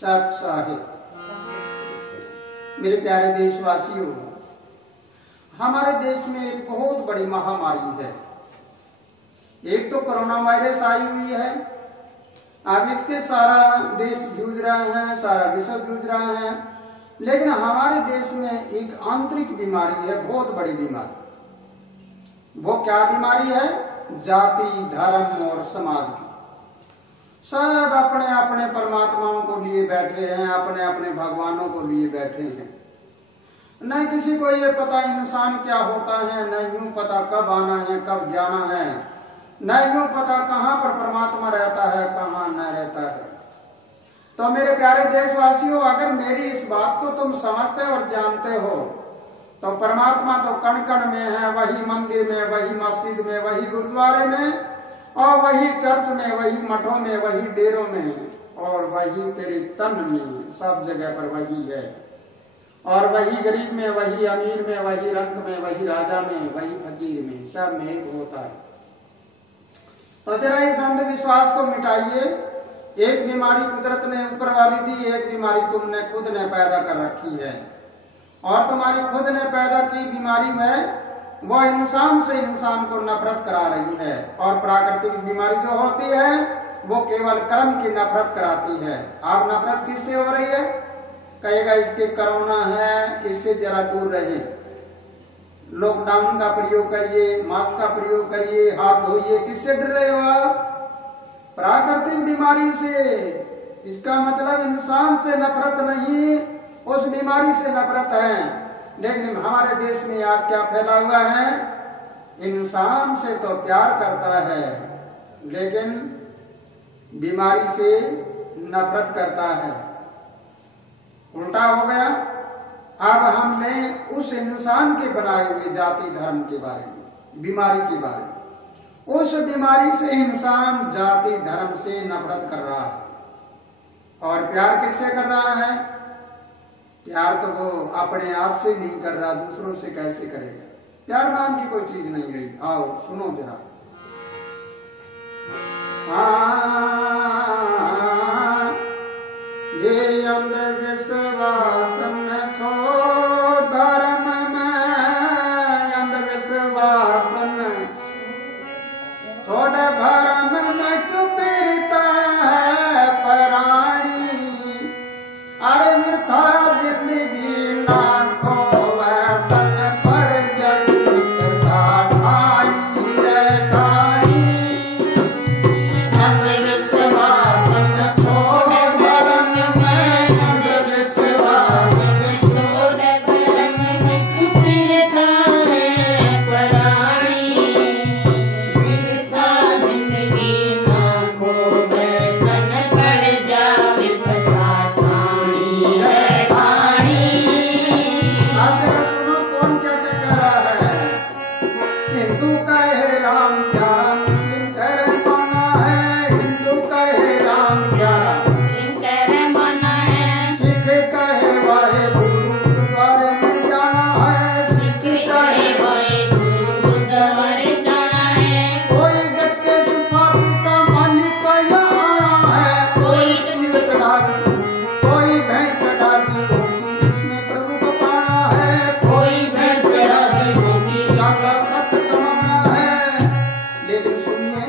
सत साहिब। मेरे प्यारे देशवासियों, हमारे देश में एक बहुत बड़ी महामारी है। एक तो कोरोना वायरस आई हुई है। अब इसके सारा देश जूझ रहे हैं, सारा विश्व जूझ रहा है। लेकिन हमारे देश में एक आंतरिक बीमारी है, बहुत बड़ी बीमारी। वो क्या बीमारी है? जाति, धर्म और समाज की। सब अपने अपने परमात्माओं को लिए बैठे हैं, अपने अपने भगवानों को लिए बैठे हैं। न किसी को ये पता इंसान क्या होता है, न यूं पता कब आना है, कब जाना है, न यूं पता कहाँ पर परमात्मा रहता है, कहाँ न रहता है। तो मेरे प्यारे देशवासियों, अगर मेरी इस बात को तुम समझते और जानते हो तो परमात्मा तो कण कण में है, वही मंदिर में, वही मस्जिद में, वही गुरुद्वारे में, और वही चर्च में, वही मठों में, वही डेरों में, और वही तेरे तन में, सब जगह पर वही है। और वही गरीब में, वही अमीर में, वही रंग में, वही राजा में, वही फकीर में, सब में एक होता है। तो जरा इस अंधविश्वास को मिटाइए। एक बीमारी कुदरत ने ऊपर वाली दी, एक बीमारी तुमने खुद ने पैदा कर रखी है। और तुम्हारी खुद ने पैदा की बीमारी में वो इंसान से इंसान को नफरत करा रही है। और प्राकृतिक बीमारी जो होती है वो केवल कर्म की नफरत कराती है। आप नफरत किससे हो रही है? कहेगा इसके कोरोना है, इससे जरा दूर रहे, लॉकडाउन का प्रयोग करिए, मास्क का प्रयोग करिए, हाथ धोइए। किससे डर रहे हो आप? प्राकृतिक बीमारी से। इसका मतलब इंसान से नफरत नहीं, उस बीमारी से नफरत है। लेकिन हमारे देश में आज क्या फैला हुआ है? इंसान से तो प्यार करता है लेकिन बीमारी से नफरत करता है। उल्टा हो गया। अब हमने उस इंसान के बनाए हुए जाति धर्म के बारे में, बीमारी के बारे में, उस बीमारी से इंसान जाति धर्म से नफरत कर रहा है। और प्यार किससे कर रहा है? प्यार तो वो अपने आप से नहीं कर रहा, दूसरों से कैसे करेगा? प्यार नाम की कोई चीज नहीं रही। आओ सुनो जरा। ये अंधविश्वास में छोड़, धर्म में अंधविश्वास में छोड़, भरम में क्यों पीड़िता है प्राणी। अरे मिर्था जिंदगी ना खोवे, तन पड़ जगता ठाणी रे ठाणी। अंधविश्वास में छोड़, भरम में अंधविश्वास में छोड़, भरम में क्यों पीड़िता है प्राणी। मिर्था जिंदगी ना खोवे, तन पड़ जावे ठाणी रे ठाणी। अब जरा सुनो कौन क्या क्या कह रहा है। हिंदू कहे राम प्यारा, मुस्लिम कहे माना है। हिंदू कहे राम प्यारा, मुस्लिम कहे माना है। सिख कहे वाहे गुरु, गुरुद्वारे में जाना है। सिख कहे वाहे गुरु, गुरुद्वारे जाना है। कोई डट के सुपारी का मालिक या आना है। कोई तीर चढ़ा दी, कोई भेंट चढ़ा दी होगी, इसमें प्रभु को पाना है। कोई भेंट चढ़ा दी होगी, जाकर सत्य कमाना है। लेकिन सुनिए,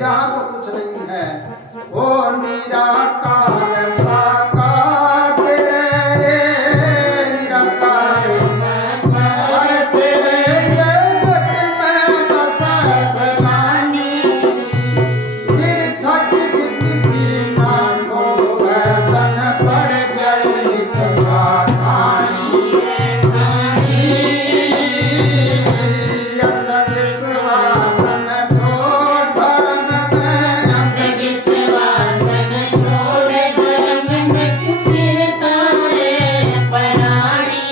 यहाँ तो कुछ नहीं है। ओ निराकार साकार तेरे रे, निराकार साकार तेरे ये गट में बसा सलानी। मिर्था की जिंदगी ना खोवे, तन पड़ जाए निकला ठाणी रे ठाणी। अंधविश्वास में छोड़, धर्म में अंधविश्वास में छोड़, धर्म में क्यों पीड़िता है प्राणी।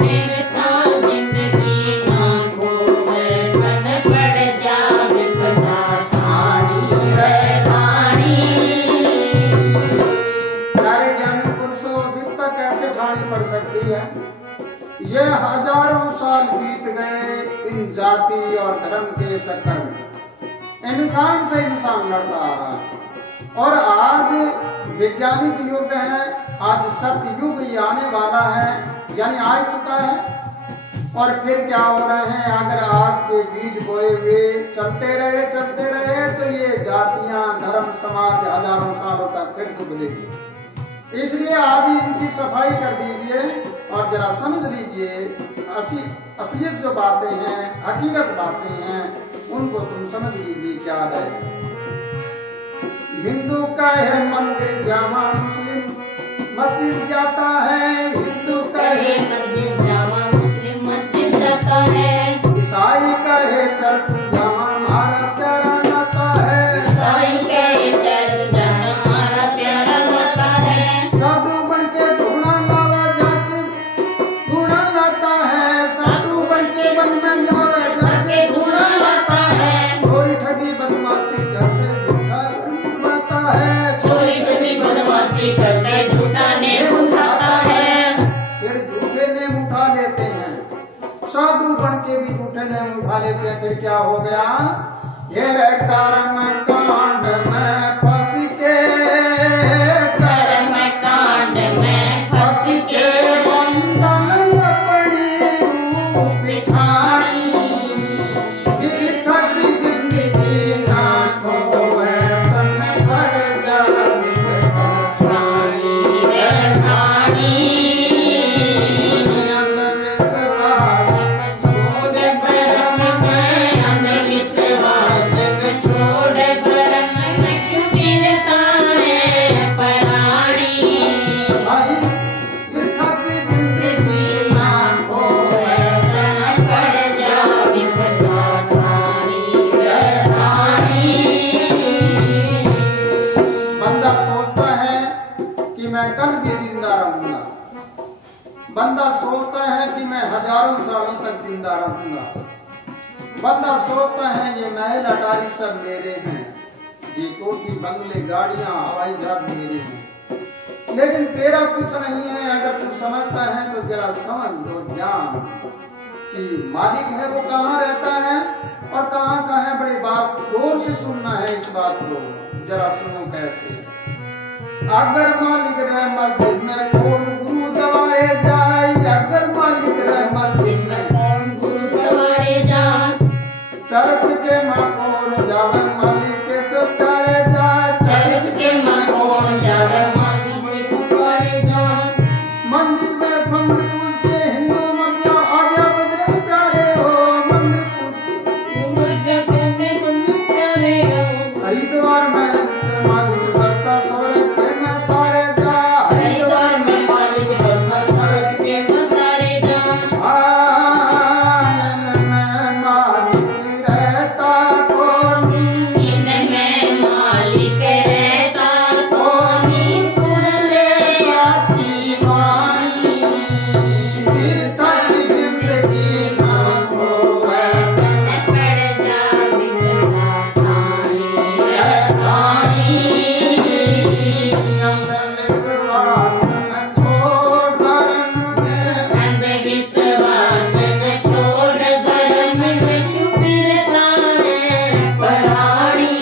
मिर्था जिंदगी ना खोवे, तन पड़ जावे ठाणी रे ठाणी। प्यारे ज्ञानी पुरुषों, विपदा कैसे ठानी पड़ सकती है? ये हजारों साल बीत गए इन जाति और धर्म के चक्कर में। इंसान से इंसान लड़ता आ रहा है। और आज वैज्ञानिक युग है, आज सतयुग आने वाला है, यानी आ चुका है। और फिर क्या हो रहे हैं, अगर आज के बीज बोए हुए चलते रहे तो ये जातियां, धर्म, समाज हजारों सालों तक फिर तो बदलेगी। इसलिए आज ही इनकी सफाई कर दीजिए और जरा समझ लीजिए असलियत जो बातें हैं, हकीकत बातें हैं, उनको तुम समझ लीजिए क्या है। हिंदू का है मंदिर जामा, मुस्लिम मस्जिद जाता है। हिंदू का है मंदिर जामा, मुस्लिम मस्जिद जाता है। ईसाई का है चर्च जामा, हमारा प्यारा नाता है। ईसाई का है चर्च जामा, हमारा प्यारा नाता है। साधु बन के धूना लावा जाके धूना लाता है। साधु बन के वन में जावे जाके धूना लाता है। चोरी ठगी बदमाशी करते झूठा उठाता है। चोरी ठगी बदमाशी करते झूठा नेम उठाता है। फिर झूठे नेम उठा लेते हैं, साधु बन के भी झूठे नेम उठा लेते हैं। फिर क्या हो गया, ये कर्म कांड में फंस के, कर्म कांड में फंस के बंधन अपनी रूप बिछाई। फिर थक जिंदगी ना खोए तन पड़ जावे कहानी रे कहानी। अंधविश्वास छोड़ भरम में, अंधविश्वास छोड़ भरम में क्यों फिरता है परानी। भाई फिर थक जिंदगी ना खोए तन पड़ जावे कहानी रे कहानी। बंदा सोचता है कि मैं कल भी जिंदा रहूंगा, बंदा सोचता है कि मैं हजारों सालों तक जिंदा रहूंगा, बंदा सोचता है ये महल अटारी सब मेरे हैं, ये कोठी बंगले गाड़ियां हवाई जहाज मेरे हैं। लेकिन तेरा कुछ नहीं है। अगर तू समझता है तो जरा समझ लो, जान कि मालिक है वो कहाँ रहता है और कहाँ का है। बड़ी बात गौर से सुनना है, इस बात को जरा सुनो कैसे। अगर मालिक रहे मस्जिद में कौन गुरुद्वारे जाए, अगर मालिक रहे मस्जिद में कौन गुरुद्वारे जाए। चर्च के माँ कौन जावे, मालिक के सब प्यारे जाए। चर्च के माँ कौन जावे, मालिक के गुरुद्वारे जाए। मंदिर में मंदिर पूजते हिंदू मत जाओ, आ गया बजरंग प्यारे हो। मंदिर पूजते मत जाओ, मंदिर प्यारे हो। हरिद्वार में मालिक बसता स्वर्ग के में सारे जा। हरिद्वार में मालिक बसता स्वर्ग के में सारे जा। आनंद में मालिक रहता कोनी, इनमें मालिक रहता कोनी। सुन ले साची वाणी, फिर तक जिंदगी ना खोए तन पड़ जावे कहानी रे कहानी। अंधविश्वास न छोड़ भरम में, अंधविश्वास न छोड़ भरम में क्यों फिरता है परानी।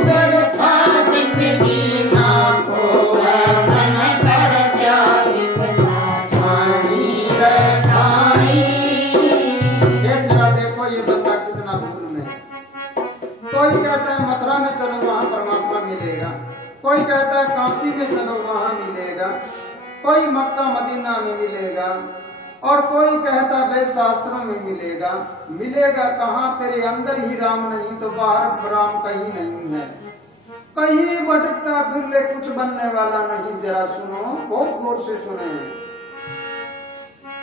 व्यर्था जिंदगी ना खोए तन पड़ जावे कहानी रे कहानी। एक जरा देखो ये बंदा कितना भूल में है। कोई कहता है मथुरा में चलो वहां परमात्मा मिलेगा, कोई कहता है काशी में चलो वहां मिलेगा, कोई मक्का मदीना में मिलेगा, और कोई कहता है शास्त्रों में मिलेगा। मिलेगा कहाँ, तेरे अंदर ही राम नहीं तो बाहर राम कहीं नहीं है। कहीं भटकता फिर ले कुछ बनने वाला नहीं। जरा सुनो, बहुत गौर से सुने।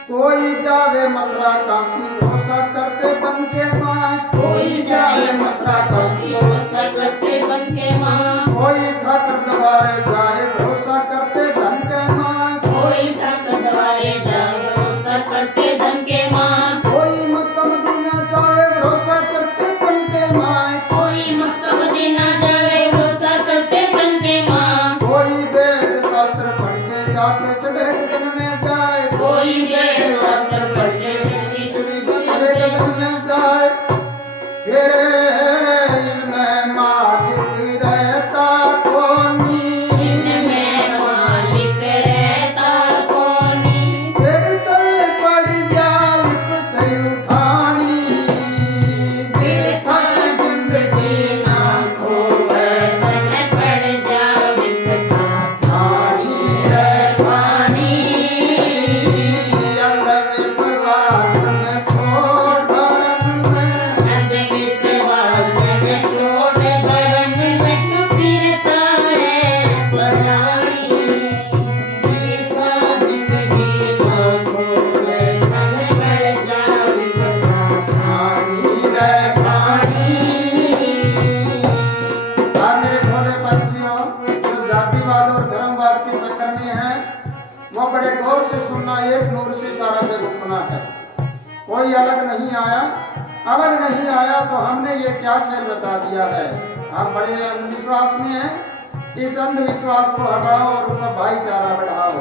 कोई जावे मथुरा काशी भरोसा करते बन के माँ, कोई जावे मथुरा काशी भरोसा करते बन के माँ। कोई ठाकर द्वारे जाए भरोसा करते धन के माँ, कोई ठाकर द्वारे जाए भरोसा करते धन के माँ। कोई मक्का मदीना जाए भरोसा करते धन के माँ, कोई मक्का मदीना जाए भरोसा करते धन के माँ। कोई वेद शास्त्र पढ़ के जाते चढ़े गगन में जाए, कोई वेद शास्त्र पढ़ के चढ़े गगन में जाए। फिर इनमें मालिक रहता कौन, जातिवाद और धर्मवाद के चक्कर में हैं, वो बड़े गौर से सुनना। एक नूर से सारा जग उपना है, कोई अलग नहीं आया। अलग नहीं आया तो हमने ये क्या खेल रचा दिया है। हम बड़े अंधविश्वास में हैं, इस अंधविश्वास को हटाओ और सब भाईचारा बढ़ाओ।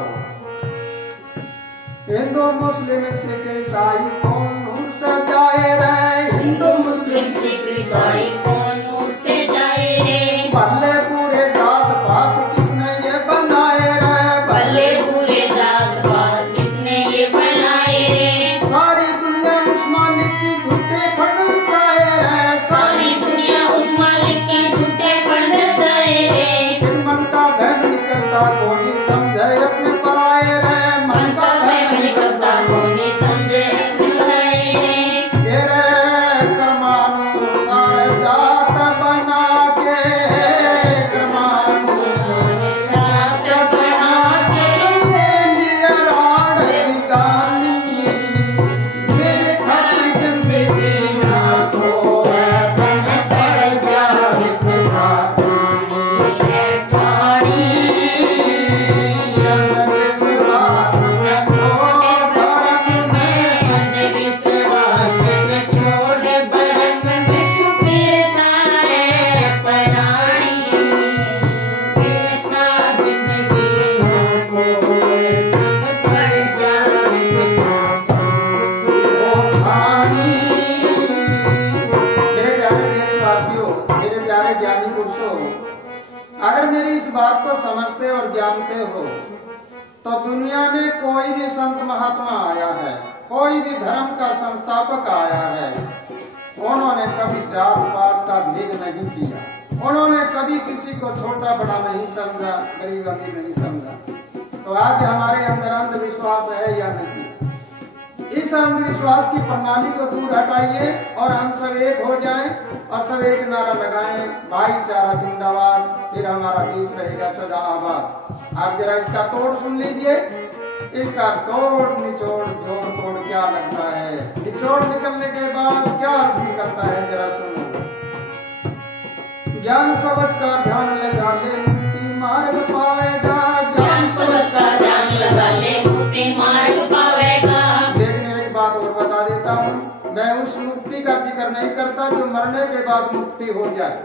हिंदू मुस्लिम सिख ईसाई कौन नूर से जाए रे, हिंदू मुस्लिम सिख ईसाई कौन नूर से जाए रे। भले पूरे जात पात किसने ये बनाए रे, भले पूरे जात पात किसने ये बनाए रे। सारी दुनिया उस मालिक की झूठे फंड जाए रे, सारी दुनिया उस मालिक के झूठे फंड जाए रे। दिल मन का बहम निकलता कोई समझे अपने पराए रे, मन का बहम निकलता कोई समझे अपने पराए रे। तेरे कर्मानुसार जात बना के, कर्मानुसार जात बना के निराड़ गानी मेरे खाती जिंदगी ना खोए, बन पड़ जाए पिता रे ठाणी। अंधविश्वास में छोड़ भरम में, अंधविश्वास में छोड़ भरम में फिरता है पराणी। फिरता जिंदगी ना खोए, बन पड़ जाए पिता ओ खानी। मेरे प्यारे देशवासियों, मेरे प्यारे ज्ञानी पुरुषों, अगर मेरी इस बात को समझते और जानते हो तो दुनिया में कोई भी संत महात्मा आया है, कोई भी धर्म का संस्थापक आया है, उन्होंने कभी जात पात का भेद नहीं किया। उन्होंने कभी किसी को छोटा बड़ा नहीं समझा, गरीब अमीर नहीं समझा। तो आज हमारे अंदर अंधविश्वास है या नहीं? इस अंधविश्वास की प्रणाली को दूर हटाइए और हम सब एक हो जाएं और सब एक नारा लगाएं, भाईचारा जिंदाबाद, फिर हमारा देश रहेगा सदा आबाद। आप जरा इसका तोड़ सुन लीजिए। इसका तोड़ निचोड़ जोड़ तोड़ क्या लगता है, निचोड़ निकलने के बाद क्या अर्थ निकलता है, जरा सुनो। ज्ञान शब्द का ध्यान लगा ले मुक्ति मार्ग पाएगा, ज्ञान शब्द का ध्यान लगा ले मुक्ति मार्ग पाएगा। लेकिन एक बात और बता देता हूँ, मैं उस मुक्ति का जिक्र नहीं करता जो मरने के बाद मुक्ति हो जाए,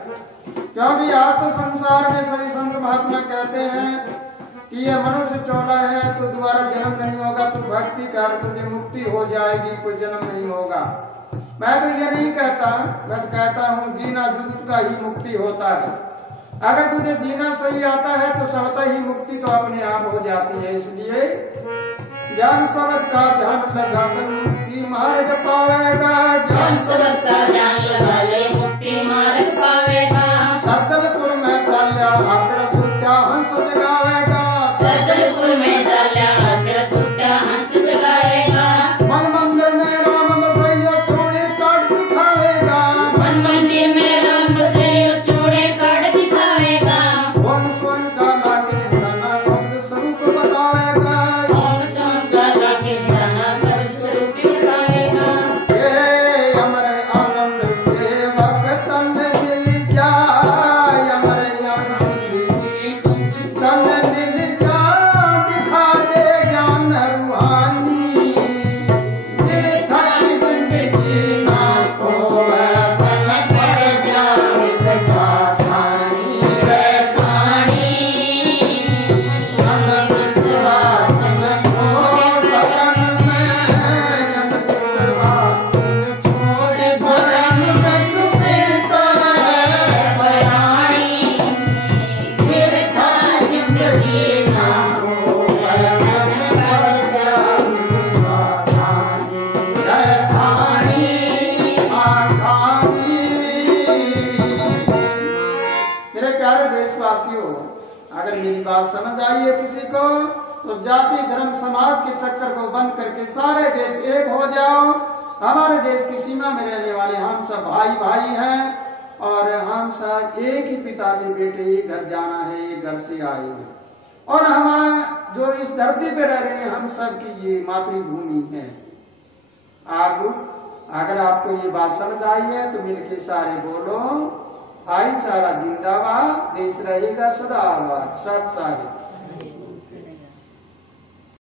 क्योंकि आत्म संसार में सभी संत महात्मा कहते हैं कि ये मनुष्य चौला है तो दोबारा जन्म नहीं होगा, तो भक्ति कर तुझे मुक्ति हो जाएगी, कोई जन्म नहीं होगा। मैं तो ये नहीं कहता, मैं तो कहता हूँ जीना जुगत का ही मुक्ति होता है। अगर तुझे जीना सही आता है तो स्वतः ही मुक्ति तो अपने आप हो जाती है। इसलिए ज्ञान शब्द का ध्यान लगाकर मुक्ति मार्ग पावेगा, ज्ञान शब्द का ध्यान लगा ले मुक्ति मार्ग पावेगा। सदलपुर में चाल्या आकर सुत्या हंस जगावेगा, सदलपुर में चाल्या आकर सुत्या हंस जगावेगा। मन मंदिर में राम बसैया चोरे काट दिखावेगा, मन मंदिर में राम बसैया चोरे काट दिखावेगा। ओम स्वयं का लाके निशाना शब्द स्वरूप बतावेगा, ओम स्वयं का लाके निशाना शब्द स्वरूप बतावेगा। ये हमारे आनंद से भक्तन मिल जाए, हमारे आनंद जी कुछ तन मिल जा, दिखा दे ज्ञान रूहानी, मेरे खाती जिंदगी ना खोए, बन पड़ जाए पिता ठाणी रे ठाणी। अंधविश्वास में छोड़ भरम में, अंधविश्वास में छोड़ भरम में तू फिरता है पराणी। फिरता जिंदगी ना खोए, बन पड़ जाए ठाणी रे ठाणी। मेरे प्यारे देशवासियों, अगर मेरी बात समझ आई है किसी को, तो जाति धर्म समाज के चक्कर को बंद करके सारे देश एक हो जाओ। हमारे देश की सीमा में रहने वाले हम सब भाई भाई हैं और हम सब एक ही पिता के बेटे, एक घर जाना है, एक घर से आए हैं। और हम जो इस धरती पे रह रहे हैं, हम सब की ये मातृभूमि है। आप अगर आपको ये बात समझ आई है तो मिलके सारे बोलो भाईचारा जिंदाबाद, देश रहेगा सदा आबाद। सत साहिब।